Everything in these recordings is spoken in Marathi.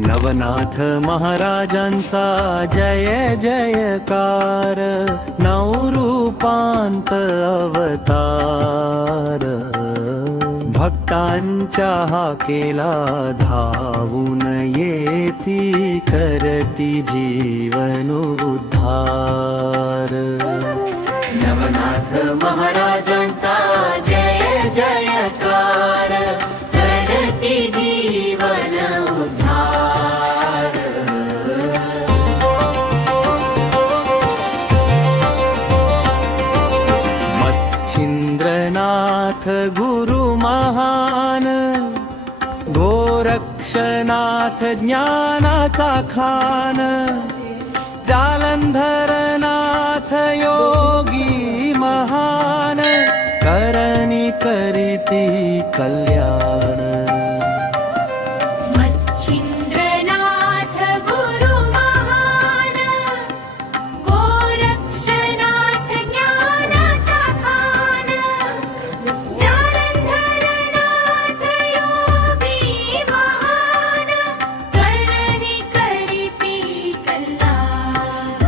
नवनाथ महाराजांचा जय जयकार, नवरूपांत अवतार, भक्तांच्या हाकेला धावून येती, करती जीवन उद्धार। नवनाथ महाराजांचा जय जयकार, करती जीवन उद्धार। मच्छिंद्रनाथ गुरु महान, गोरक्षनाथ ज्ञानाचा खान, जालंधरनाथ योगी महान, करणी करीती कल्याण। मच्छिंद्रनाथ गुरु महान, गोरक्षनाथ ज्ञानाचा खान, जालंधरनाथ योगी महान, करणी करीती कल्याण।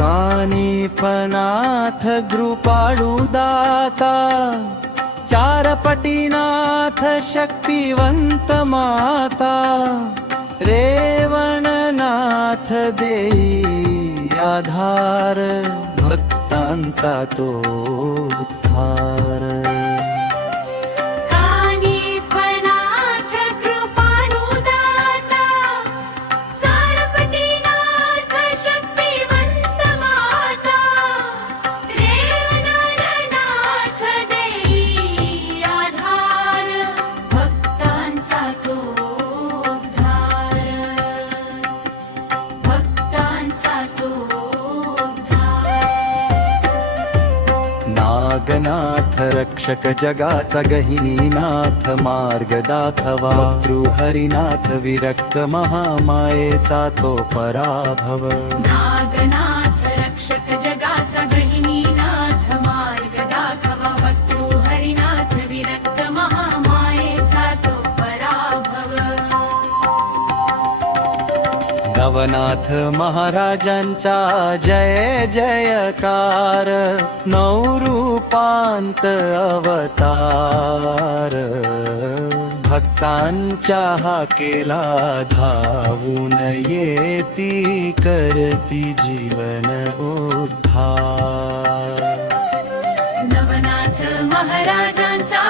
कानिफनाथ कृपाळू दाता, चारपटीनाथ शक्तिवंत माता, रेवणनाथ देई आधार, भक्तांचा तो उद्धार। कानिफनाथ कृपाळू दाता, चारपटीनाथ शक्तिवंत माता, रेवणनाथ देई आधार, भक्तांचा तो उद्धार, भक्तांचा तो उद्धार। नागनाथ रक्षक जगाचा गहिनीनाथ, मार्ग दाखवा हरिनाथ विरक्त महामायेचा तो पराभव। नागनाथ रक्षक जगाचा गहिनीनाथ, मार्ग दाखवा हरिनाथ विरक्त महामायेचा तो पराभव। नवनाथ महाराजांचा जय जयकार, नवरूपांत अवतार, भक्तांच्या हाकेला धावून येती, करती जीवन उद्धार। नवनाथ महाराजांचा